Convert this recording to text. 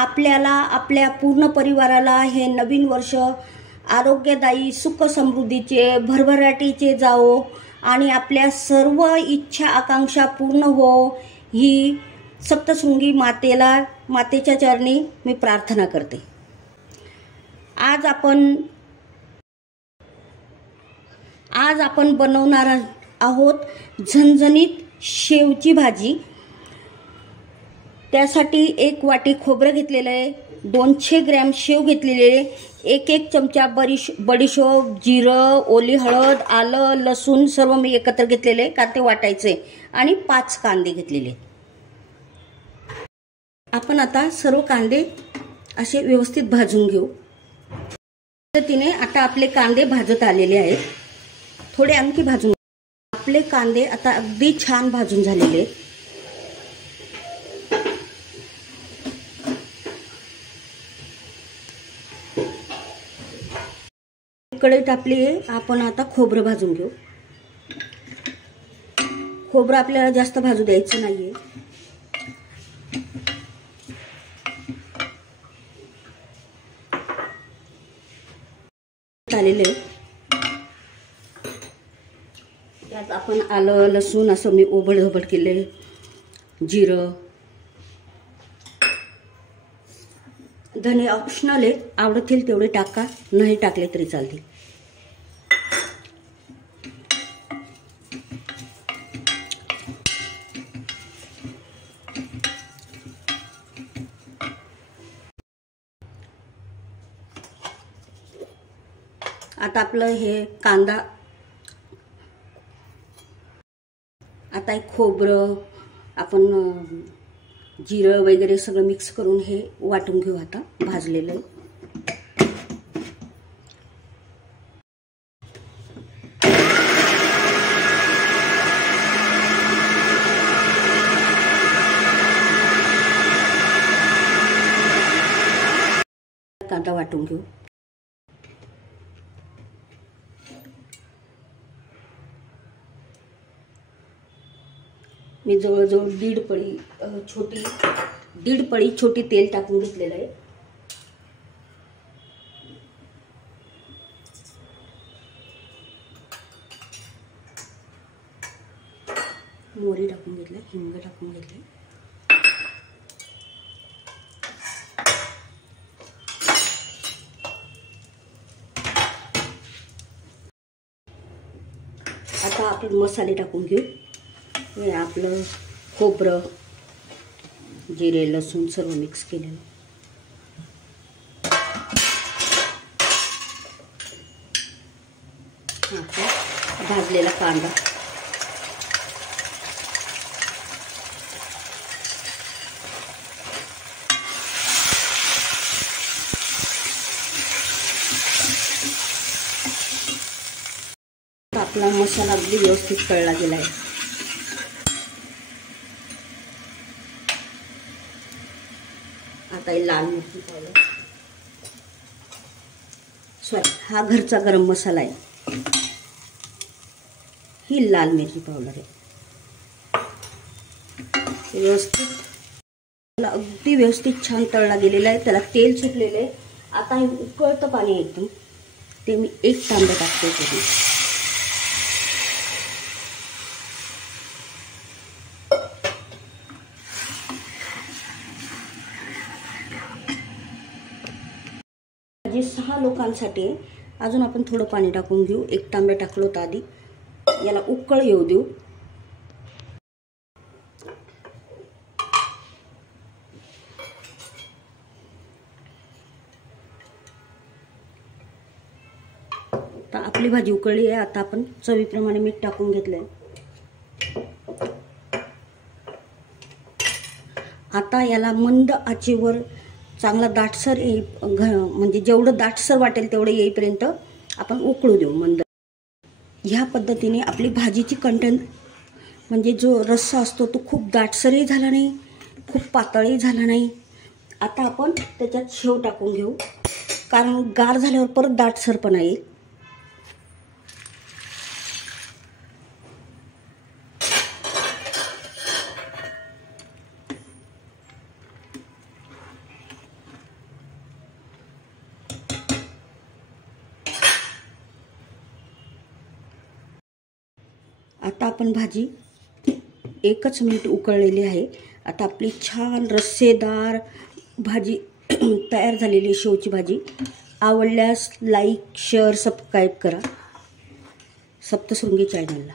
आपल्याला, आपल्या पूर्ण परिवाराला हे नवीन वर्ष आरोग्यदायी, सुख समृद्धीचे, भरभराटीचे जावो आणि आपल्या सर्व इच्छा आकांक्षा पूर्ण हो, ही सप्तशृंगी मातेच्या चरणी मी प्रार्थना करते. आज आपण बनवणार आहोत झणझणीत शेवची भाजी. त्यासाठी 1 वाटी खोबरं घेतलेलं आहे, 200 ग्रॅम शेव घेतलेले आहे, 1 चमचा बडीशोप, जिरं, ओली हळद, आलं, लसूण सर्व मी एकत्र घेतलेले आहे, कारण ते वाटायचे, आणि 5 कांदे घेतलेले. आपण आता सर्व कांदे असे व्यवस्थित भाजून घेऊ. पद्धतीने आता आपले कांदे भाजत आलेले आहेत. थोडे आणखी भाजून. आपले कांदे आता अगदी छान भाजून झालेले. कढईत आपली आपण आता खोबरं भाजून घेऊ. खोबरं आपल्याला जास्त भाजू द्यायचं नाहीये. आलेले त्यात आपण आलं, लसूण असं मी ओबडधोबड केले, जिरं, धने ऑप्शनल आहे, आवडतील तेवढे टाका, नाही टाकले तरी चालतील. आता आपलं हे कांदा, आता एक खोबरं, आपण जिरं वगैरे सगळं मिक्स करून हे वाटून घेऊ. आता भाजलेलं आहे. कांदा वाटून घेऊ. मी जवळजवळ दीड पळी छोटी तेल टाकून घेतलेलं आहे. मोहरी टाकून घेतलं, हिंग टाकून घेतले. आता आपण मसाले टाकून घेऊ. हे आपलं खोबरं, जिरे, लसूण सर्व मिक्स केलेलं. आता भाजलेला कांदा, आपला मसाला अगदी व्यवस्थित तळला गेला आहे. आता लाल मिरची पावडर, हा घरचा गरम मसाला आहे. ही लाल मिरची पावडर आहे. व्यवस्थित अगदी व्यवस्थित छान तळला गेलेला आहे. त्याला तेल सुटलेलं आहे. आता हे उकळतं पाणी एकदम, ते मी 1 तांबे टाकते. जे 6 लोकांसाठी अजून आपण थोडं पाणी टाकून घेऊ. 1 तांबे टाकलो होतं आधी. याला उकळ येऊ देऊ. आता आपली भाजी उकळली आहे. आता आपण चवीप्रमाणे मीठ टाकून घेतलंय. आता याला मंद आचेवर चांगला दाटसर म्हणजे जेवढं दाटसर वाटेल तेवढं येईपर्यंत आपण उकळू देऊ मंद. ह्या पद्धतीने आपली भाजीची कंटेंट म्हणजे जो रस्सा असतो तो खूप दाटसरही झाला नाही, खूप पातळही झाला नाही. आता आपण त्याच्यात शेव टाकून घेऊ, कारण गार झाल्यावर परत दाटसरपणा येईल. आता आपण भाजी 1 मिनिट उकळलेली आहे. आता आपली छान रस्सेदार भाजी तयार झालेली आहे. शेवची भाजी आवडल्यास लाईक शेअर सबस्क्राईब करा सप्तशृंगी चॅनलला.